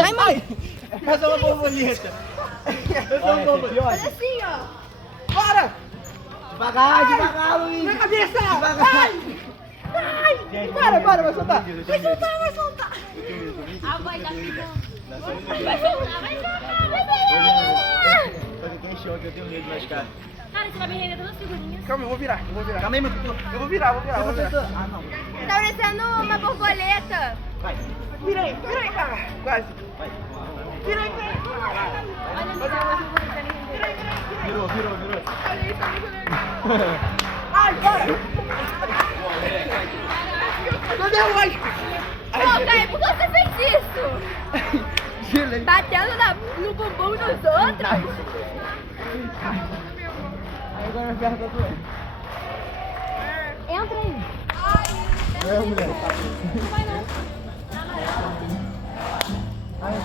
Vai, mãe. Essa é uma borboleta. Essa é uma borboleta. Olha assim, ó. Bora! Devagar, devagar, Luiz. Na cabeça. Devagar. Vai. Bora, vai soltar. Vai soltar, vai soltar. A voz da filha. Vai soltar, vai soltar, vai soltar. Fazer quem choque, eu tenho medo de machucar. Cara, você vai me render todas as figurinhas. Calma, eu vou virar. Calma aí, meu tutor. Eu vou virar. Ah, não. Tá parecendo uma borboleta. Vai. Vira aí. Ah, quase. Vai. Vira aí. Olha ali, a figurinha me render. Virou. Ai, bora. Cadê o oi? Pô, Caio, por que você fez isso? Gelei. Batendo no bumbum dos outros. Agora minha perna tá doendo. Entra aí. É, mulher. Não vai não. Ai, eu